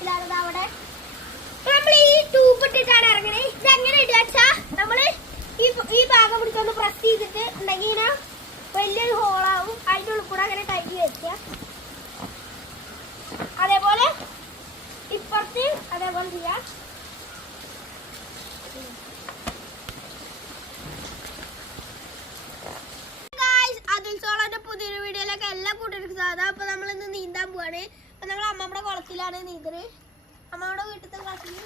കുളത്തിലാണ് അവിടെ. നമ്മൾ ഈ ട്യൂബ് ഇട്ടിട്ടാണ് ഇറങ്ങണേ. ഇതെങ്ങനെ ഇടുക? നമ്മള് ഈ ഭാഗം പിടിച്ചൊന്ന് പ്രസ് ചെയ്തിട്ട് ഉണ്ടെങ്കിൽ ഇങ്ങനെ വലിയൊരു ഹോളാവും. അതിൻ്റെ ഉള്ളിൽ കൂടെ അങ്ങനെ കഴുകി വെക്കുക. അതേപോലെ ഇപ്പുറത്ത് അതേപോലെ ചെയ്യാം. പുതിയൊരു വീഡിയോയിലൊക്കെ എല്ലാ കൂട്ടർക്കും സാധാ. അപ്പൊ നമ്മളിന്ന് നീന്താൻ പോവാണ്. അപ്പൊ നമ്മൾ അമ്മമ്മയുടെ കുളത്തിലാണ് നീന്തല്. അമ്മമ്മയുടെ വീട്ടിലത്തെ ക്ലാസ്സിൽ